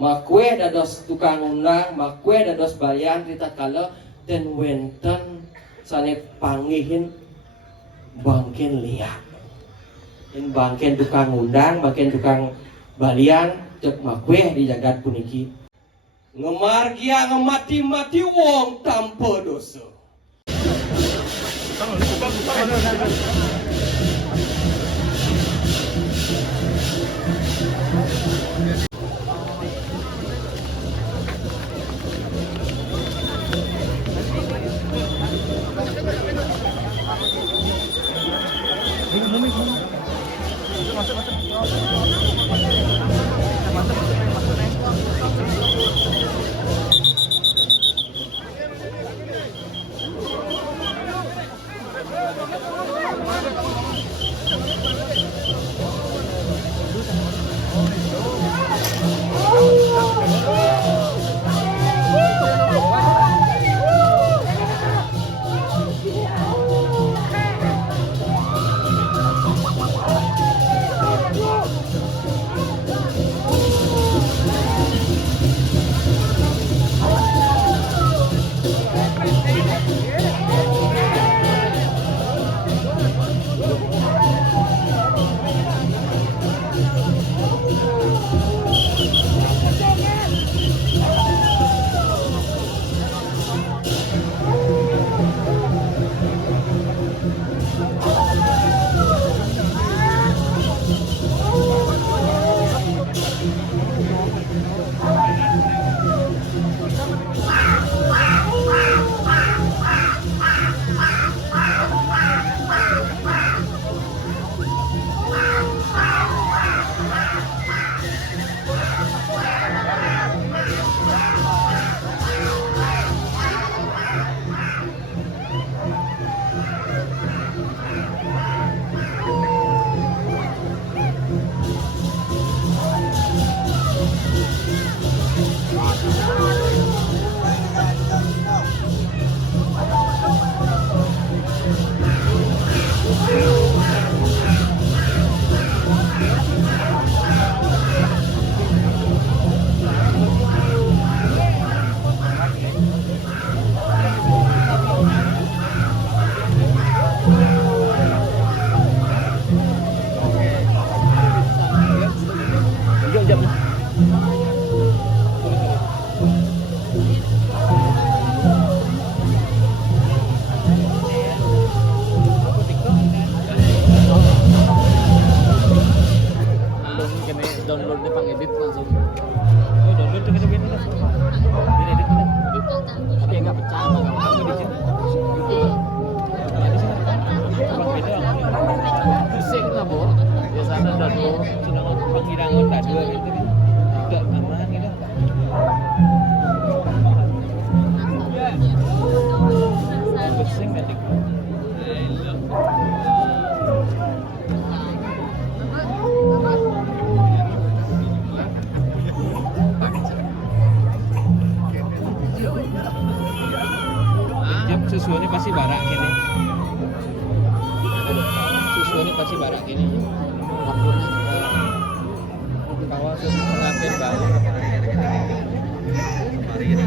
Makue dados tukang undang, makue dados balian rita kala dan wenten sane panggihin bangken liat. In bangken tukang undang, bangken tukang balian cek makue di jagat puniki. Ngemargia ngemati-mati wong tanpa dosa. Download nih pangedit langsung. Oh, download tuh gini lah. Ini edit kan. Tapi enggak pecah, enggak apa-apa di sini. Jadi sini kan. Beda. Pusing lah, Bu. Biasanya dadu sudah panggirangan dadu gitu. Enggak aman gitu. Pusing kan dik. Susuannya pasti barak gini. Susuannya pasti barak gini. Kawal susu ngapain banget. Mari ini.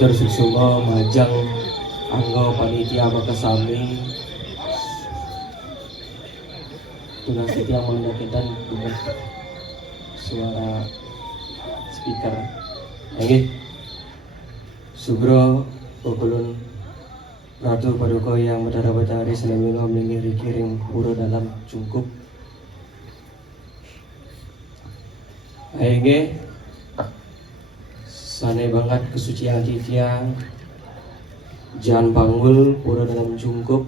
matur suksuma majang anggo panitia makasami tunas setia menyakinkan dengan suara speaker. Nggih. Sugro Pokulun Ratu Paduka yang Batara-Batari Senamino Mlingih Rikiring Pura dalam cungkup. Aenge sane banget kesucian titiang Jan Panggul Pura dalam cungkup.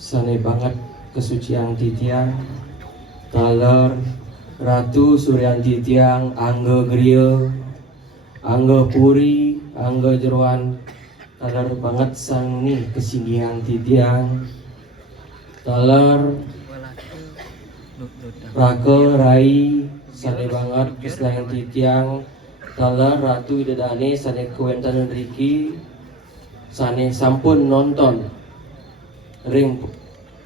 Sane banget kesucian titiang Taler Ratu Suryanti Tiang Angga Griya Angga Puri Angga Jeruan taler banget sang nih kesinggihan titiang taler Raka Rai sane banget keselayan titiang taler Ratu Idedane sane kewenten Riki sane sampun nonton ring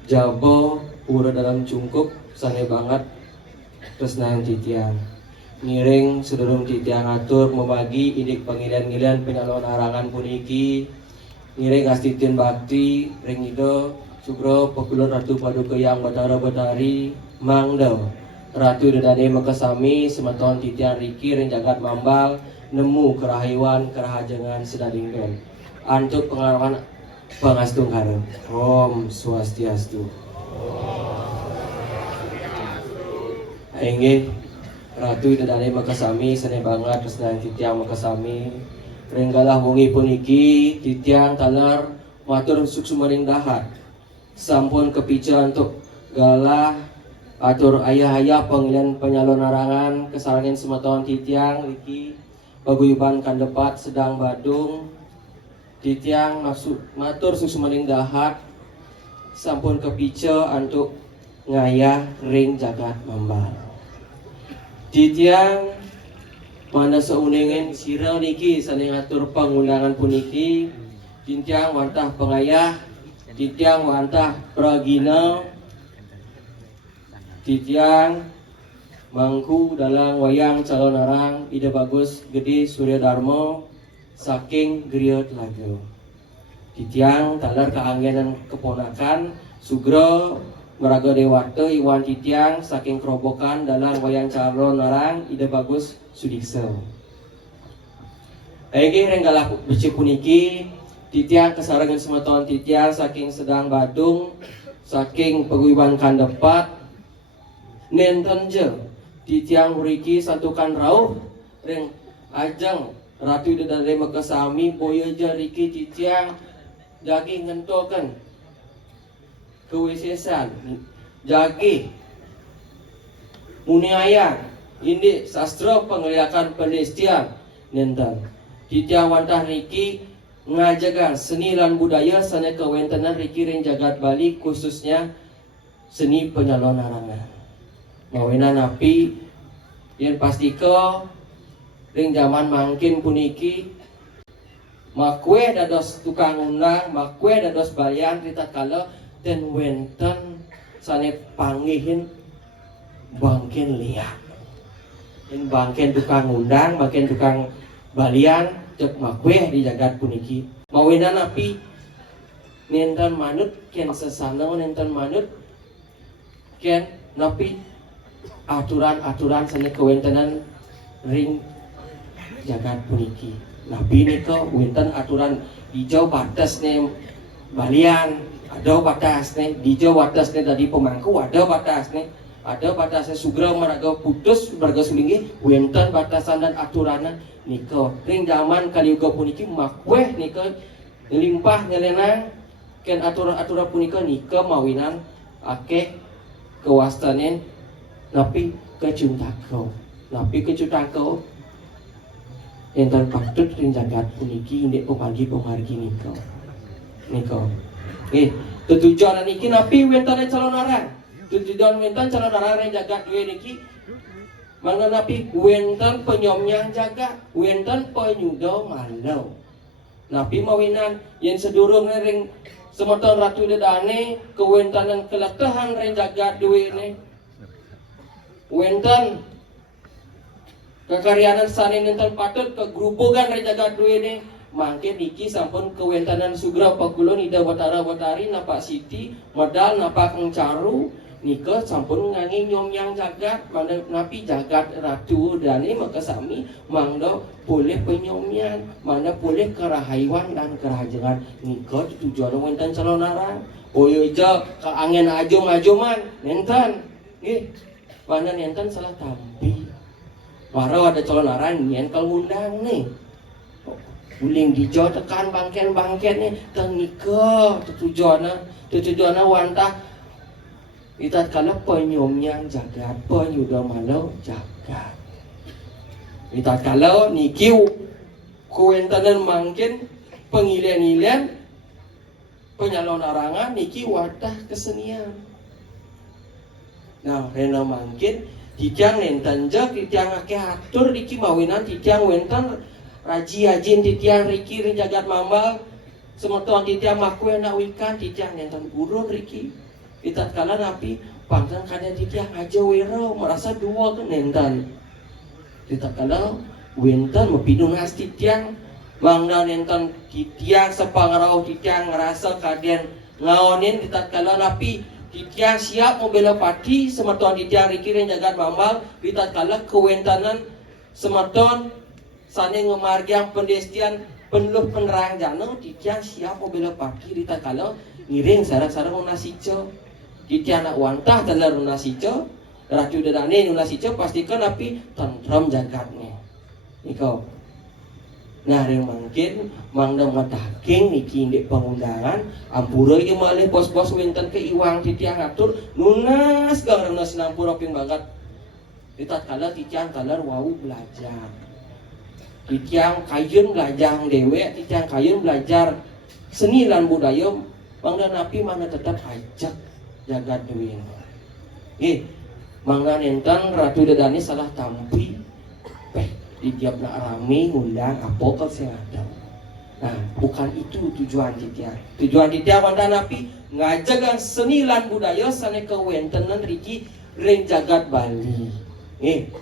Jabo Pura dalam cungkup sane banget keselayan titiang ngiring sedurung titiang atur membagi indik pangilian-ngilian penyalon arangan puniki ngiring astitin bakti ring ido Sugro Pokulun Ratu Paduka yang Batara-Batari Mangdo Ratu Dedane Makasami Semeton titiang Riki ring jagat mambal nemu kerahiwan kerahajengan sedadingken antuk pengalaman pangastung hareup. Om Swastiastu. Inggih Ratu Dedane Makasami sane banget kesenang titiang Makasami renggalah wengi puniki titiang taler matur suksumaning dahat sampun kepica untuk galah atur ayah-ayah pangilian penyalon arangan kesarangin semeton titiang Riki paguyuban kandepat sedang Badung titiang matur suksumaning dahat sampun kepica untuk ngayah ring jagat mambal. Titiang mana seuningin sira niki sane ngatur pangundangan puniki titiang wantah pengayah titiang wantah pragina titiang mangku dalam wayang calon arang Ida Bagus Gede Surya Darmo saking Griot Lago titiang talar keanggenan keponakan Sugro Meraga Dewata Iwan titiang saking kerobokan dalam wayang calon arang Ida Bagus Sudikso. Egi renggalah beci puniki titiang kesarangan semeton titiang saking Sedang Badung saking paguyuban kandepat nenten je titiang mriki santukan rauh ring ajeng Ratu Dedane Makasami boya je riki titiang jagi ngentoken kewisesan jagi muniayang ini sastra penglihakan pendestian nenten titiang wantah riki ngajaga seni lan budaya sane kewentenan riki ring jagat Bali khususnya seni penyalon arangan mawena napi yen pastiko ring zaman mangkin puniki makwe dados tukang undang makwe dados balian rita kala dan wenten sane pangihin bangken liak in bangken tukang undang bangken tukang balian cek makwe di jagat puniki mawena napi nenten manut ken sesana nenten manut ken napi aturan-aturan sane kewentenan ring jagat puniki napi nika wenten aturan hijau batas ne balian ada batasnya di Jawa batasnya dari pemangku ada batasnya Sugro meraga putus meraga sulinggi wenten batasan dan aturan nika ring zaman kaliuga puniki makweh nika limpah nyelenang ken aturan-aturan punika nika mawinan ake kewastanen napi kecutako enten patut ring jagat puniki indek pemargi nika tujuan niki napi wentane calon arang tujuan wenten calon arang ring jagat duwe niki mangga napi wenten penyomyang jagat wenten penyuda mandau napi mawinan yen sedurung ring semeton Ratu Dedane kewentanan keletahan ring jagat duwe ne wenten Kekaryanan sane nenten patut kegrubogan dari jagat duwe ne. Mangke niki sampun kewentanan sugra pakulon ida watara-watari napak siti modal napak ngcaru nika sampun ngangi nyomyang jagat mangda napi jagat ratu dani maka sami mangda boleh penyomyan mangda boleh kerahaywan dan kerajangan nika tujuan wenten calonara oyo ija ka angin ajum-ajuman nenten nggih mangda nenten salah tampi maro ada calonara nyen kalundang nih uling dijo tekan bangken nih tengika tujuana wantah kita kala penyomyang jagat penyuda malau jagat kita kala nikiu kuentanan mangkin pengilian-ilian penyalon arangan niki wadah kesenian nah rena mangkin titiang nenten jak titiang akeh atur niki mawinan titiang wenten raji-ajin titiang riki ring jagat mambal semeton titiang makwe nak wikan titiang nenten urun riki kita kala napi pangkang kada titiang aja wero merasa dua ke nenten kita kala wenten mepinunas titiang mangda nenten titiang sepangrau titiang ngerasa kadian ngaonin kita kala napi titiang siap mau bela pati semeton titiang riki ring jagat mambal kita kala kewentanan semeton sane ngemargiang pendestian penuh penerang jano titiang siap mau bela pati kita kala ngiring sarang-sarang unasico titiang nak wantah telar unasico ratu dedane unasico pastikan api tentram jagatnya niko nah yang mungkin mangda mataking niki indek pengundangan ampura ieu malih bos-bos wenten ke iwang titiang atur nunas karena sinampura ping banget ditatkala titiang kalar wau belajar titiang kayun belajar dewe titiang kayun belajar seni lan budaya mangda napi mana tetap ajak jagat duwe mangda nenten ratu dedane salah tampi di tiap nak rame ngundang apokal sing ada. Nah, bukan itu tujuan titiang. Tujuan titiang mangda napi ngajagang seni lan budaya sane kewentenan riki ring jagat Bali. Nggih.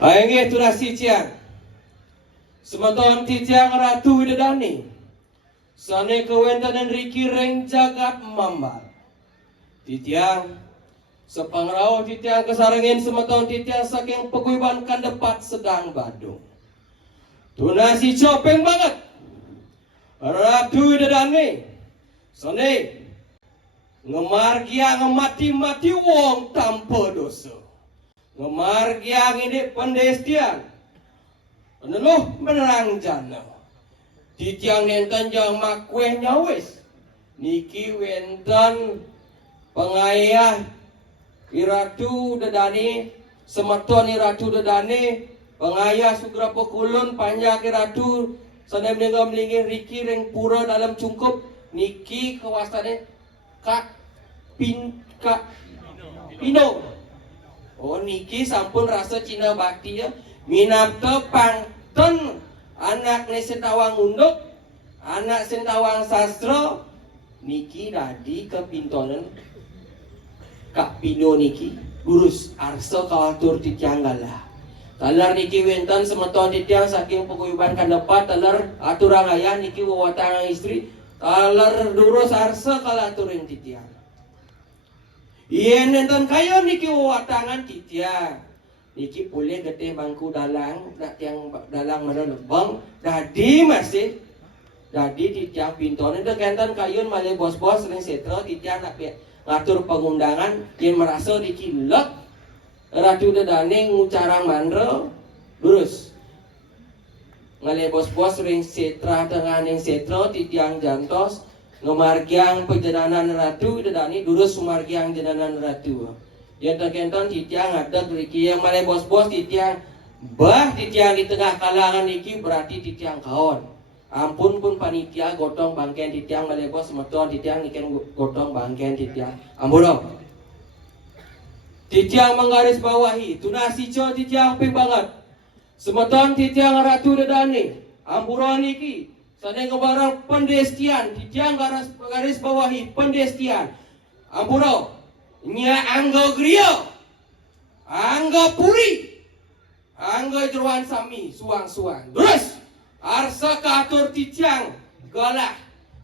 Nggih turasi ciang. Semeton titiang ratu dedane sane kewentenan riki ring jagat mambal. Titiang sepangrau titiang kesarengin semeton titiang saking paguyuban kandepat sedang Badung. Tunasi copeng banget. Ratu dedane sone ngemargiang mati-mati wong tanpa dosa. Ngemargiang ini pendestian. Peneluh menerang jana. Titiang nenten jang makweh nyawis. Niki wenten pengayah Iratu dedane semeton iratu dedane pengayah sugra pekulun panjak iratu sanem dengan melingih riki ring pura dalam cungkup niki kewasane kak pino oh niki sampun rasa Cina bakti ya minapta pangten anak ni sentawang unduk anak sentawang sastra niki dadi kepintonan Kak Pino niki gurus arsa kawatur titiang galah. Talar niki wenten semeton titiang saking paguyuban kandepat talar aturang ayah niki wawatang istri talar durus arsa kalaturin titiang. Yen nenten kayo niki wawatangan titiang. Niki boleh gede bangku dalang nak tiang dalang mana lebang dadi masih dadi titiang pintone de kenten kayun malih bos-bos ring setra titiang nak ngatur pengundangan yang merasa dikilek ratu dedane ngucarang mandro lurus ngale bos-bos ring setra dengan yang setra titiang jantos ngomargiang penjenanan ratu dedane lurus sumargiang jenanan ratu yang terkenton titiang ada riki yang male bos-bos titiang titiang di tengah kalangan iki berarti titiang kawan ampun pun panitia gotong bangken titiang malebos semeton titiang ikan gotong bangken titiang ambuno titiang menggaris bawahi tunasi co titiang ping banget semeton titiang ratu dedane ambuno niki sane pendestian titiang garis bawahi pendestian ambuno nya anggo griyo, anggo puri, anggo jeruan sami, suang-suang. Terus, arsa katur titiang, galah.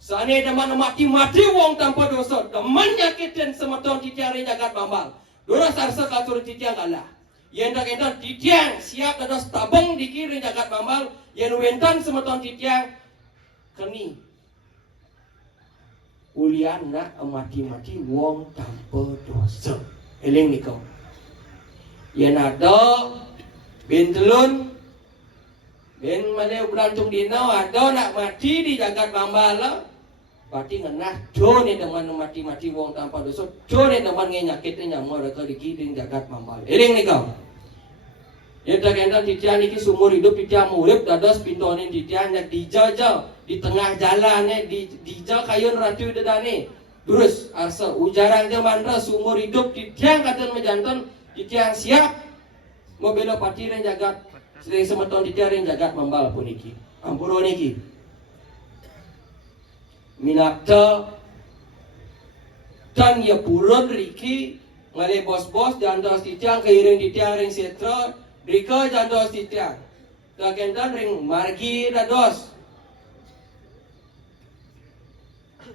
Sane deman mati-mati wong tanpa dosa, deman nyakitin semeton titiang rin jagat bambal. Terus arsa katur titiang galah. Yen dak titiang siap dados tabung dikiring jagat bambal, yen wentan semeton titiang keni. Uliana mati-mati wong tanpa dosa. Eling niko. Yen ada bin telun bin mane berantung dino ada nak mati di jagat bambala. Berarti ngenah do ni deman mati-mati wong tanpa dosa. Do ni deman nyakit nyamuk reka dikiring jagat bambala. Eling niko. Ya dak titian iki sumur hidup titian urip dados pintonin titian nek dijajal di tengah jalan dijal kayun ratu dedane. Terus arsa ujaran mandra sumur hidup titian katen mejanten titian siap membela pati ren jagat sering semeton titian ren jagat membal puniki. Ampura niki. Minakta tan ya purun riki ngale bos-bos jantos titian keiring titian ren setra Rika jantos titiang, kakentan ring margi dados.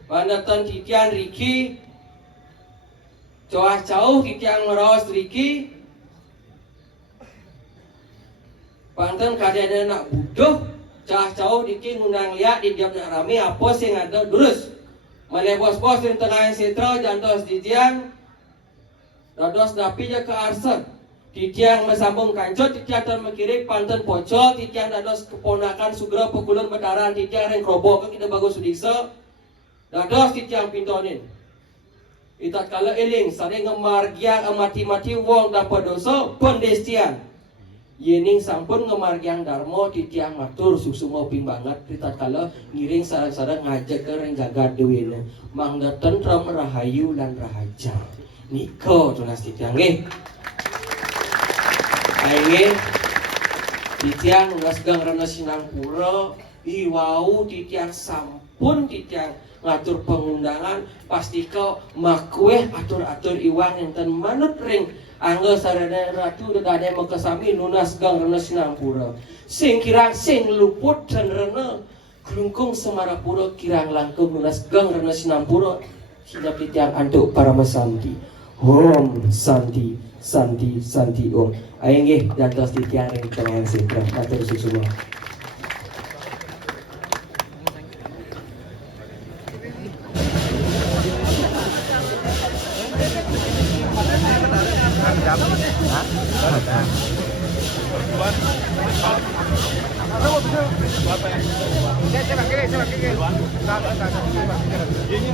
Pandatan titiang riki, coah jauh titiang meros riki. Pantan kadang nak buduh, coah jauh riki ngundang liat di diam nak rame apa sing ada durus. Male bos-bos ring tengah setra jantos titiang, dados napi je ke arset. Titiang mesambung kancot, titiang dan mengirik panten pocol, titiang dados keponakan sugra pekulun betaran, titiang yang kerobok kita bagus sudiksa, dados titiang pintonin. Itat kala eling, sare ngemargiang mati-mati wong tanpa dosa, pendestian. Yening sampun ngemargiang darmo, titiang matur susumo ping banget, itat kala ngiring sarang-sarang ngajak ke reng jagat dewina. Mangda tentram rahayu lan rahaja. Niko tunas titiang Aingin titiang ngasgang rana sinangpura iwau titiang sampun titiang ngatur pengundangan pasti kau makueh atur-atur iwang enten manut ring angga sarana ratu dadane makasami nunas gang rana sinangpura sing kirang sing luput dan rana kelungkung semarapura kirang langkung nunas gang rana sinangpura sidap titiang antuk para mesanti Om Santi Santi Santi Om. Ayo jantos titiang ring tengah setra matur susuma. Jadi